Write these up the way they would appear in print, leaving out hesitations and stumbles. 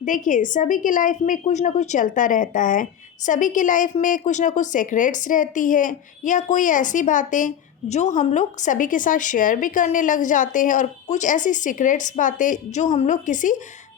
देखिए, सभी की लाइफ में कुछ ना कुछ चलता रहता है। सभी की लाइफ में कुछ ना कुछ सीक्रेट्स रहती है या कोई ऐसी बातें जो हम लोग सभी के साथ शेयर भी करने लग जाते हैं और कुछ ऐसी सीक्रेट्स बातें जो हम लोग किसी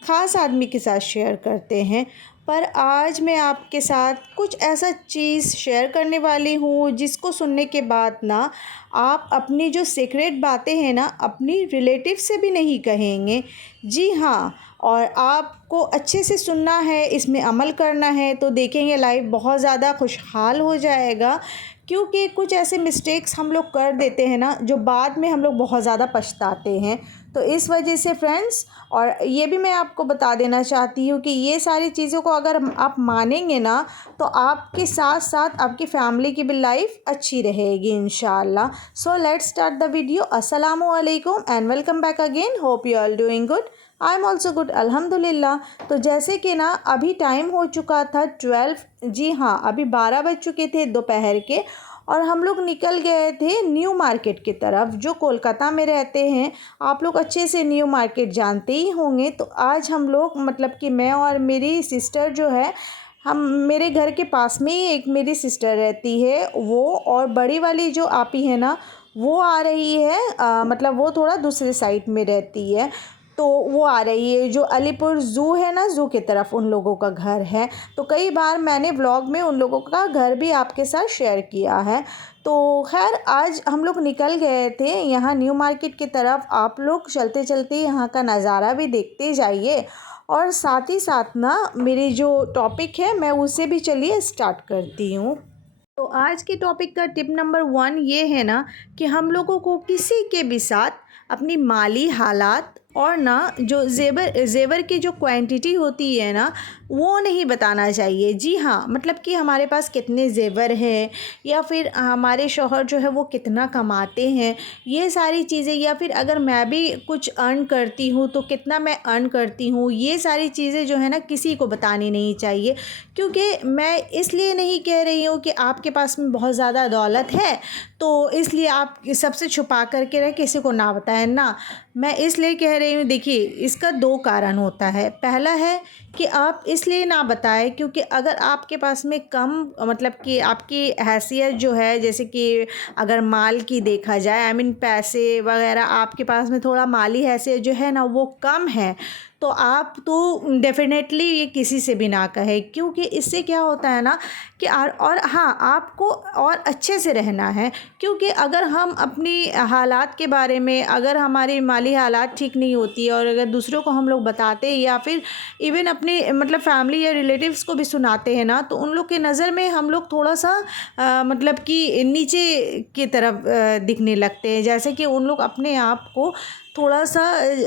ख़ास आदमी के साथ शेयर करते हैं। पर आज मैं आपके साथ कुछ ऐसा चीज़ शेयर करने वाली हूँ जिसको सुनने के बाद ना आप अपनी जो सीक्रेट बातें हैं ना अपनी रिलेटिव से भी नहीं कहेंगे। जी हाँ, और आपको अच्छे से सुनना है, इसमें अमल करना है तो देखेंगे लाइफ बहुत ज़्यादा खुशहाल हो जाएगा। क्योंकि कुछ ऐसे मिस्टेक्स हम लोग कर देते हैं ना जो बाद में हम लोग बहुत ज़्यादा पछताते हैं। तो इस वजह से फ्रेंड्स, और ये भी मैं आपको बता देना चाहती हूँ कि ये सारी चीज़ों को अगर आप मानेंगे ना तो आपके साथ साथ आपकी फैमिली की भी लाइफ अच्छी रहेगी इंशाल्लाह। So let's start the video. अस्सलामु अलैकुम and welcome back again. Hope you all doing good. I am also good अल्हम्दुलिल्लाह। तो जैसे कि ना अभी टाइम हो चुका था 12। जी हाँ, अभी 12 बज चुके थे दोपहर के और हम लोग निकल गए थे न्यू मार्केट की तरफ जो कोलकाता में रहते हैं। आप लोग अच्छे से न्यू मार्केट जानते ही होंगे। तो आज हम लोग मतलब कि मैं और मेरी सिस्टर जो है, हम मेरे घर के पास में ही एक मेरी सिस्टर रहती है वो, और बड़ी वाली जो आपी है ना वो आ रही है। मतलब वो थोड़ा दूसरे साइड में रहती है तो वो आ रही है। जो अलीपुर ज़ू है ना, ज़ू की तरफ उन लोगों का घर है। तो कई बार मैंने व्लॉग में उन लोगों का घर भी आपके साथ शेयर किया है। तो खैर आज हम लोग निकल गए थे यहाँ न्यू मार्केट की तरफ। आप लोग चलते चलते यहाँ का नज़ारा भी देखते जाइए और साथ ही साथ ना मेरी जो टॉपिक है मैं उसे भी चलिए स्टार्ट करती हूँ। तो आज के टॉपिक का टिप नंबर 1 ये है ना कि हम लोगों को किसी के भी साथ अपनी माली हालात और ना जो ज़ेवर की जो क्वांटिटी होती है ना वो नहीं बताना चाहिए। जी हाँ, मतलब कि हमारे पास कितने ज़ेवर हैं या फिर हमारे शौहर जो है वो कितना कमाते हैं, ये सारी चीज़ें, या फिर अगर मैं भी कुछ अर्न करती हूँ तो कितना मैं अर्न करती हूँ, ये सारी चीज़ें जो है ना किसी को बतानी नहीं चाहिए। क्योंकि मैं इसलिए नहीं कह रही हूँ कि आपके पास में बहुत ज़्यादा दौलत है तो इसलिए आप सबसे छुपा करके रहे, किसी को ना बताएं ना। मैं इसलिए कह रही हूँ, देखिए इसका 2 कारण होता है। पहला है कि आप इसलिए ना बताएं क्योंकि अगर आपके पास में कम मतलब कि आपकी हैसियत जो है, जैसे कि अगर माल की देखा जाए, आई मीन पैसे वगैरह, आपके पास में थोड़ा माली हैसियत जो है ना वो कम है तो आप तो डेफ़िनेटली ये किसी से भी ना कहें। क्योंकि इससे क्या होता है ना कि और हाँ, आपको और अच्छे से रहना है। क्योंकि अगर हम अपनी हालात के बारे में, अगर हमारी माली हालात ठीक नहीं होती है और अगर दूसरों को हम लोग बताते हैं या फिर इवन अपने मतलब फैमिली या रिलेटिव्स को भी सुनाते हैं ना तो उन लोग की नज़र में हम लोग थोड़ा सा मतलब कि नीचे की तरफ दिखने लगते हैं। जैसे कि उन लोग अपने आप को थोड़ा सा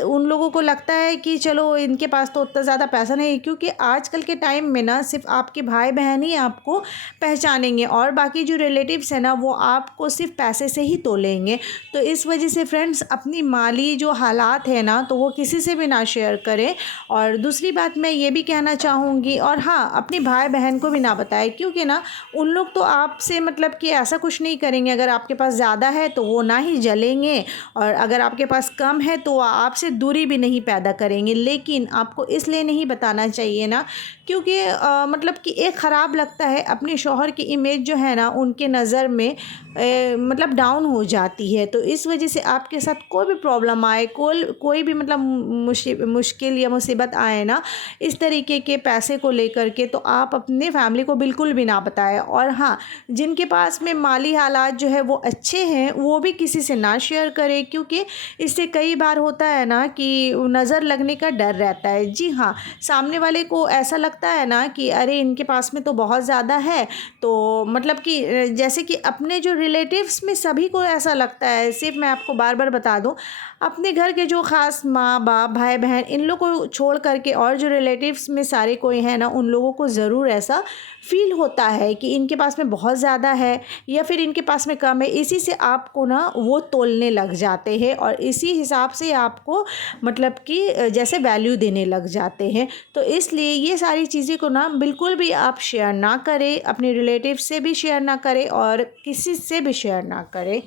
उन लोगों को लगता है कि चलो इनके पास तो उतना ज़्यादा पैसा नहीं है। क्योंकि आजकल के टाइम में ना सिर्फ आपके भाई बहन ही आपको पहचानेंगे और बाकी जो रिलेटिव्स हैं ना वो आपको सिर्फ पैसे से ही तोलेंगे। तो इस वजह से फ्रेंड्स, अपनी माली जो हालात है ना तो वो किसी से भी ना शेयर करें। और दूसरी बात मैं ये भी कहना चाहूँगी, और हाँ, अपनी भाई बहन को भी ना बताएं क्योंकि ना उन लोग तो आपसे मतलब कि ऐसा कुछ नहीं करेंगे। अगर आपके पास ज़्यादा है तो वो ना ही जलेंगे और अगर आपके पास कम है तो आपसे दूरी भी नहीं पैदा करेंगे। लेकिन आपको इसलिए नहीं बताना चाहिए ना क्योंकि मतलब कि एक ख़राब लगता है, अपने शौहर की इमेज जो है ना उनके नज़र में मतलब डाउन हो जाती है। तो इस वजह से आपके साथ कोई भी प्रॉब्लम आए, कोई भी मतलब मुश्किल या मुसीबत आए ना इस तरीके के पैसे को लेकर के, तो आप अपने फैमिली को बिल्कुल भी ना बताएं। और हाँ, जिनके पास में माली हालात जो है वो अच्छे हैं वो भी किसी से ना शेयर करें क्योंकि इससे कई बार होता है ना कि नज़र लगने का डर रहता है। जी हाँ, सामने वाले को ऐसा लगता है ना कि अरे इनके पास में तो बहुत ज़्यादा है। तो मतलब कि जैसे कि अपने जो रिलेटिव्स में सभी को ऐसा लगता है। सिर्फ मैं आपको बार बार बता दूं, अपने घर के जो ख़ास माँ बाप भाई बहन इन लोगों को छोड़ करके और जो रिलेटिव्स में सारे कोई है ना उन लोगों को ज़रूर ऐसा फील होता है कि इनके पास में बहुत ज़्यादा है या फिर इनके पास में कम है। इसी से आपको ना वो तोलने लग जाते हैं और इसी हिसाब से आपको मतलब कि जैसे वैल्यू देने लग जाते हैं। तो इसलिए ये सारी चीज़ें को ना बिल्कुल भी आप शेयर ना करें, अपने रिलेटिव से भी शेयर ना करें और किसी से भी शेयर ना करें।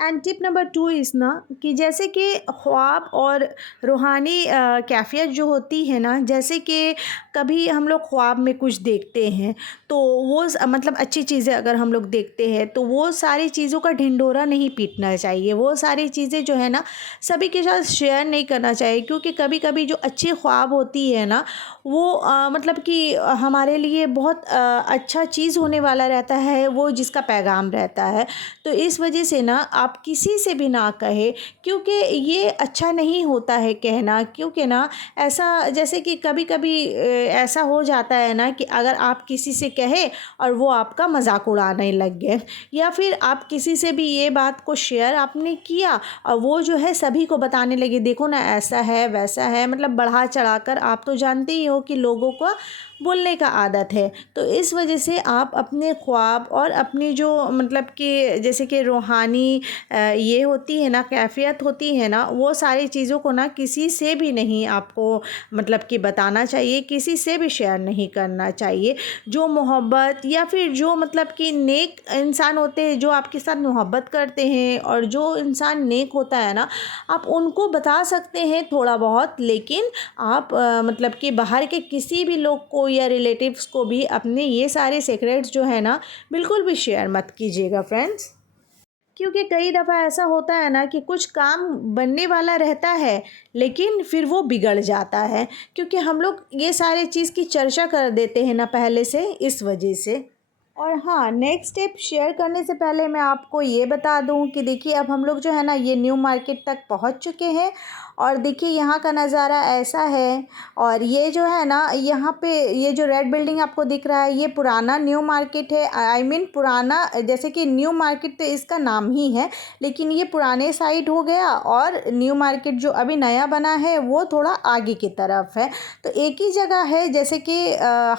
एंड टिप नंबर 2 इज़ ना कि जैसे कि ख्वाब और रूहानी कैफ़ियत जो होती है ना, जैसे कि कभी हम लोग ख्वाब में कुछ देखते हैं तो वो मतलब अच्छी चीज़ें अगर हम लोग देखते हैं तो वो सारी चीज़ों का ढिंढोरा नहीं पीटना चाहिए। वो सारी चीज़ें जो है ना सभी के साथ शेयर नहीं करना चाहिए, क्योंकि कभी कभी जो अच्छी ख्वाब होती है ना वो मतलब कि हमारे लिए बहुत अच्छा चीज़ होने वाला रहता है, वो जिसका पैगाम रहता है। तो इस वजह से ना आप किसी से भी ना कहे, क्योंकि ये अच्छा नहीं होता है कहना। क्योंकि ना ऐसा जैसे कि कभी कभी ऐसा हो जाता है ना कि अगर आप किसी से कहे और वो आपका मजाक उड़ाने लग गए, या फिर आप किसी से भी ये बात को शेयर आपने किया और वो जो है सभी को बताने लगे, देखो ना ऐसा है वैसा है, मतलब बढ़ा चढ़ाकर। आप तो जानते ही हो कि लोगों को बोलने का आदत है। तो इस वजह से आप अपने ख्वाब और अपनी जो मतलब कि जैसे कि रूहानी ये होती है ना, कैफ़ियत होती है ना, वो सारी चीज़ों को ना किसी से भी नहीं आपको मतलब कि बताना चाहिए, किसी से भी शेयर नहीं करना चाहिए। जो मोहब्बत या फिर जो मतलब कि नेक इंसान होते हैं, जो आपके साथ मोहब्बत करते हैं और जो इंसान नेक होता है ना, आप उनको बता सकते हैं थोड़ा बहुत, लेकिन आप मतलब कि बाहर के किसी भी लोग को या रिलेटिव्स को भी अपने ये सारे सीक्रेट्स जो है ना बिल्कुल भी शेयर मत कीजिएगा फ्रेंड्स। क्योंकि कई दफ़ा ऐसा होता है ना कि कुछ काम बनने वाला रहता है लेकिन फिर वो बिगड़ जाता है, क्योंकि हम लोग ये सारे चीज़ की चर्चा कर देते हैं ना पहले से, इस वजह से। और हाँ, नेक्स्ट स्टेप शेयर करने से पहले मैं आपको ये बता दूं कि देखिए अब हम लोग जो है ना ये न्यू मार्केट तक पहुंच चुके हैं। और देखिए यहाँ का नज़ारा ऐसा है। और ये जो है ना यहाँ पे ये जो रेड बिल्डिंग आपको दिख रहा है, ये पुराना न्यू मार्केट है। आई मीन पुराना, जैसे कि न्यू मार्केट तो इसका नाम ही है, लेकिन ये पुराने साइड हो गया। और न्यू मार्केट जो अभी नया बना है वो थोड़ा आगे की तरफ है। तो एक ही जगह है, जैसे कि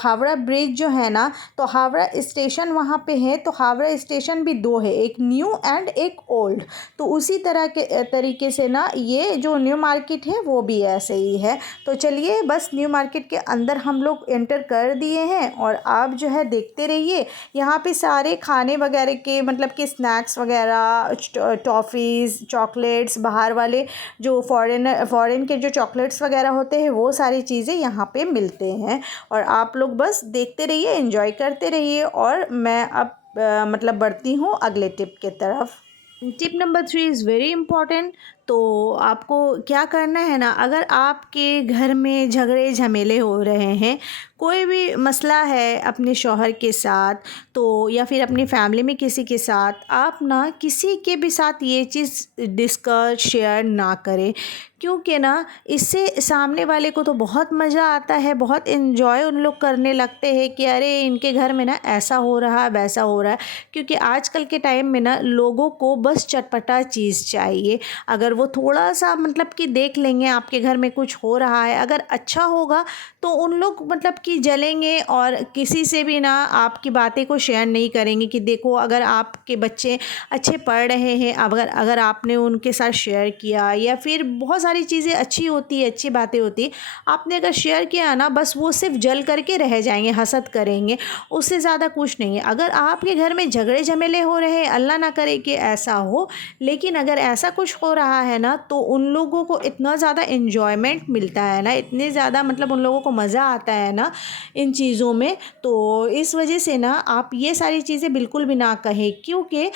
हावड़ा ब्रिज जो है ना, तो हावड़ा स्टेशन वहाँ पे है। तो हावड़ा स्टेशन भी दो है, एक न्यू एंड एक ओल्ड। तो उसी तरह के तरीके से ना ये जो न्यू मार्केट है वो भी ऐसे ही है। तो चलिए बस न्यू मार्केट के अंदर हम लोग एंटर कर दिए हैं और आप जो है देखते रहिए। यहाँ पे सारे खाने वगैरह के मतलब कि स्नैक्स वगैरह, टॉफ़ीज़, चॉकलेट्स, बाहर वाले जो फॉरेन के जो चॉकलेट्स वगैरह होते हैं वो सारी चीज़ें यहाँ पे मिलते हैं। और आप लोग बस देखते रहिए, एंजॉय करते रहिए। और मैं अब मतलब बढ़ती हूँ अगले टिप के तरफ। Tip number 3 is very important. तो आपको क्या करना है ना, अगर आपके घर में झगड़े झमेले हो रहे हैं, कोई भी मसला है अपने शौहर के साथ, तो या फिर अपनी फैमिली में किसी के साथ, आप ना किसी के भी साथ ये चीज़ डिस्कस शेयर ना करें। क्योंकि ना इससे सामने वाले को तो बहुत मज़ा आता है, बहुत इन्जॉय उन लोग करने लगते हैं कि अरे इनके घर में ना ऐसा हो रहा है वैसा हो रहा है। क्योंकि आजकल के टाइम में ना लोगों को बस चटपटा चीज़ चाहिए। अगर वो थोड़ा सा मतलब कि देख लेंगे आपके घर में कुछ हो रहा है, अगर अच्छा होगा तो उन लोग मतलब कि जलेंगे और किसी से भी ना आपकी बातें को शेयर नहीं करेंगे। कि देखो अगर आपके बच्चे अच्छे पढ़ रहे हैं, अगर अगर आपने उनके साथ शेयर किया, या फिर बहुत सारी चीज़ें अच्छी होती है, अच्छी बातें होती है, आपने अगर शेयर किया ना, बस वो सिर्फ जल करके रह जाएंगे, हसद करेंगे, उससे ज़्यादा कुछ नहीं है। अगर आपके घर में झगड़े झमेले हो रहे हैं, अल्लाह ना करे कि ऐसा हो, लेकिन अगर ऐसा कुछ हो रहा है ना तो उन लोगों को इतना ज़्यादा इन्जॉयमेंट मिलता है ना, इतने ज़्यादा मतलब उन लोगों को मज़ा आता है ना इन चीज़ों में। तो इस वजह से ना आप ये सारी चीज़ें बिल्कुल भी ना कहें। क्योंकि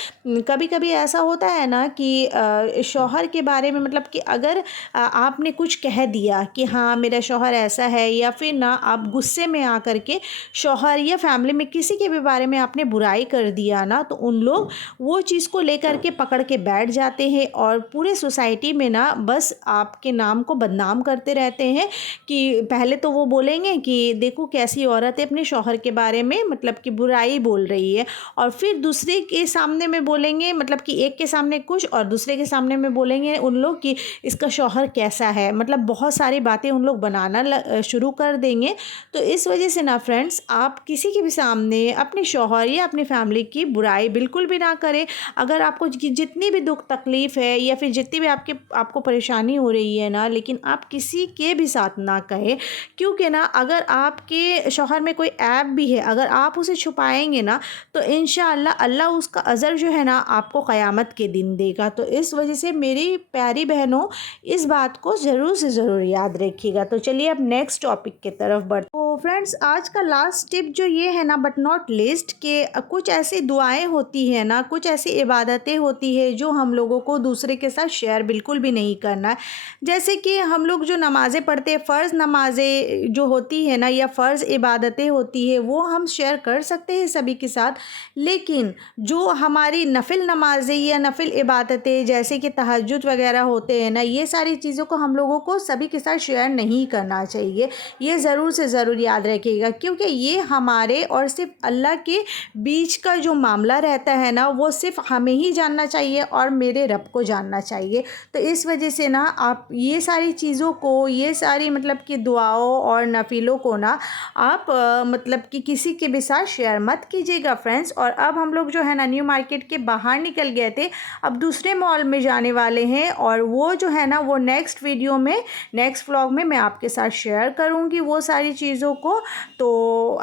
कभी कभी ऐसा होता है ना कि शौहर के बारे में मतलब कि अगर आपने कुछ कह दिया कि हाँ मेरा शौहर ऐसा है, या फिर ना आप गुस्से में आकर के शौहर या फैमिली में किसी के भी बारे में आपने बुराई कर दिया ना, तो उन लोग वो चीज़ को लेकर के पकड़ के बैठ जाते हैं और पूरे सोसाइटी में ना बस आपके नाम को बदनाम करते रहते हैं। कि पहले तो वो बोलेंगे कि देखो कैसी औरत है अपने शौहर के बारे में मतलब कि बुराई बोल रही है, और फिर दूसरे के सामने में बोलेंगे मतलब कि एक के सामने कुछ और दूसरे के सामने में बोलेंगे उन लोग कि इसका शौहर कैसा है, मतलब बहुत सारी बातें उन लोग बनाना शुरू कर देंगे। तो इस वजह से ना फ्रेंड्स, आप किसी के भी सामने अपने शौहर या अपनी फैमिली की बुराई बिल्कुल भी ना करें। अगर आपको जितनी भी दुख तकलीफ़ है या फिर जितनी भी आपको परेशानी हो रही है ना, लेकिन आप किसी के भी साथ ना कहें, क्योंकि ना अगर आपके शौहर में कोई ऐब भी है, अगर आप उसे छुपाएंगे ना तो इंशाअल्लाह अल्लाह उसका अज़र जो है ना आपको क़यामत के दिन देगा। तो इस वजह से मेरी प्यारी बहनों, इस बात को ज़रूर से ज़रूर याद रखिएगा। तो चलिए अब नेक्स्ट टॉपिक की तरफ बढ़ते। तो फ्रेंड्स, आज का लास्ट टिप जो ये है ना, बट नॉट लीस्ट, के कुछ ऐसी दुआएं होती है ना, कुछ ऐसी इबादतें होती है जो हम लोगों को दूसरे के साथ शेयर बिल्कुल भी नहीं करना है। जैसे कि हम लोग जो नमाज़ें पढ़ते हैं, फ़र्ज़ नमाज़ें जो होती है ना, या फ़र्ज़ इबादतें होती है, वो हम शेयर कर सकते हैं सभी के साथ, लेकिन जो हमारी नफिल नमाज़ें या नफिल इबादतें जैसे कि तहज्जुद वगैरह होते हैं ना, ये सारी चीज़ों को हम लोगों को सभी के साथ शेयर नहीं करना चाहिए। ये ज़रूर से ज़रूर याद रखिएगा, क्योंकि ये हमारे और सिर्फ अल्लाह के बीच का जो मामला रहता है ना, वो सिर्फ हमें ही जानना चाहिए और मेरे रब को जानना चाहिए। तो इस वजह से ना आप ये सारी चीज़ों को, ये सारी मतलब कि दुआओं और नफिलों को ना आप मतलब कि किसी के भी साथ शेयर मत कीजिएगा फ्रेंड्स। और अब हम लोग जो है ना न्यू मार्केट के बाहर निकल गए थे, अब दूसरे मॉल में जाने वाले हैं, और वो जो है ना वो नेक्स्ट वीडियो में, नेक्स्ट व्लॉग में मैं आपके साथ शेयर करूँगी वो सारी चीज़ों को। तो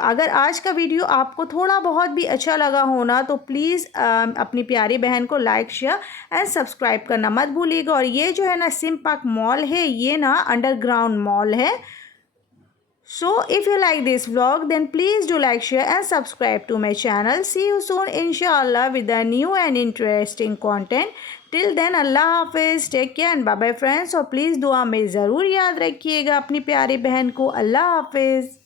अगर आज का वीडियो आपको थोड़ा बहुत भी अच्छा लगा हो ना, तो प्लीज़ अपनी प्यारी बहन को लाइक, शेयर एंड सब्सक्राइब करना मत भूलिएगा। और ये जो है ना सिम पार्क मॉल है, ये ना अंडरग्राउंड मॉल है। So if you like this vlog, then please do like, share and subscribe to my channel. See you soon inshallah with a new and interesting content. Till then Allah Hafiz, take care and bye bye friends। और please दुआ में ज़रूर याद रखिएगा अपनी प्यारी बहन को। अल्लाह हाफिज़।